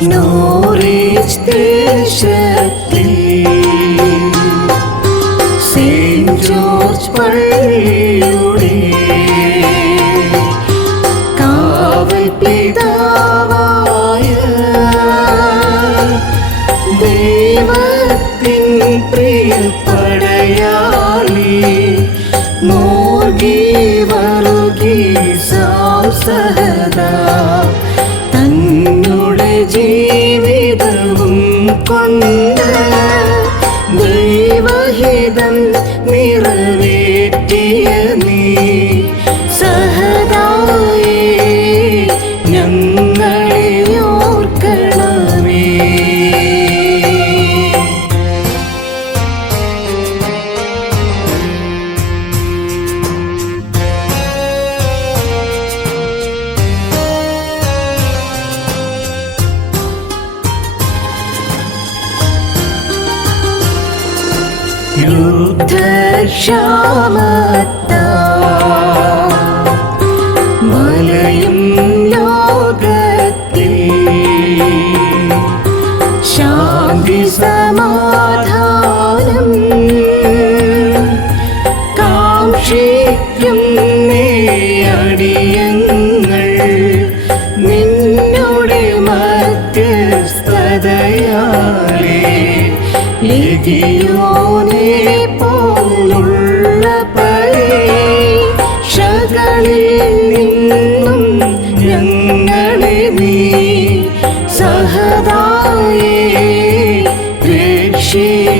നോറിച്ച് ദേശത്തിൽ saint George പള്ളിയുടെ കാവൽ പിതാവായ ദൈവത്തിൻ പ്രിയ പടയാളി സഹദാ തന്നുടെ ജീവിതവും കൊണ്ട് ദൈവഹിതം നിറവേറ്റിയ നീ സഹദായേ ഞങ്ങളെ ഓർക്കണമേ. യുദ്ധക്ഷാമത്താൽ മലയും ലോകത്തിൽ ശാന്തി സമാധാനം കാക്ഷിക്കും അടിയങ്ങൾ നിന്നോട് മധ്യസ്ഥതയാലേ ലിതിയോനെ പോലുള്ള പരീക്ഷകളിൽ നിന്നും ഞങ്ങളെ നീ സഹദായേ രക്ഷിച്ചിടണമേ.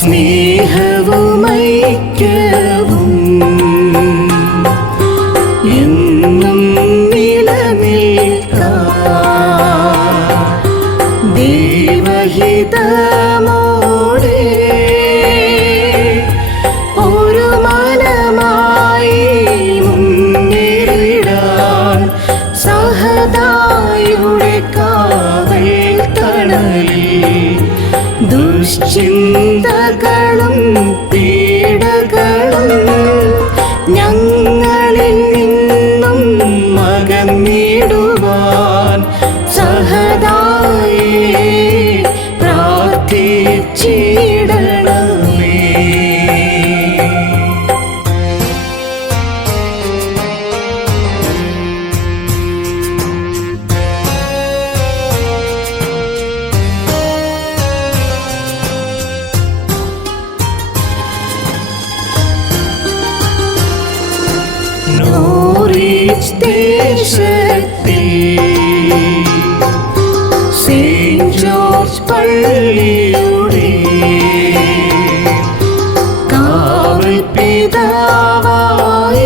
സ്നേഹവും ഐക്യവും എന്നും നിലനിൽക്കാൻ ദൈവഹിതമോടെ ഒരു മനമായി മുന്നേറിടാൻ സഹദായുടെ കാവൽ തണലിൽ ദുശ്ചിന്തകളും പീഡകളും ഞങ്ങളിൽ നിന്നും അകന്നിടുവാൻ സഹദായേ പ്രാർത്ഥിച്ചിടണമേ. നോറിച്ച് ദേശത്തിൽ സെന്റ് ജോർജ് പള്ളിയുടെ കാവൽ പിതാവായ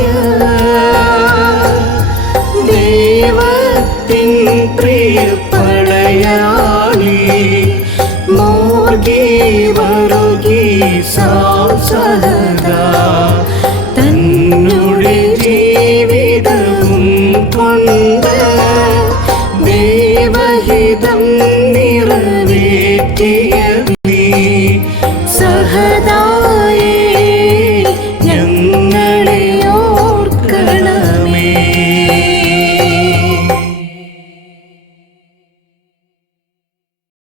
ദൈവത്തിൻ പ്രിയ പടയാളി മോർഗി വറുഗി സഹദാ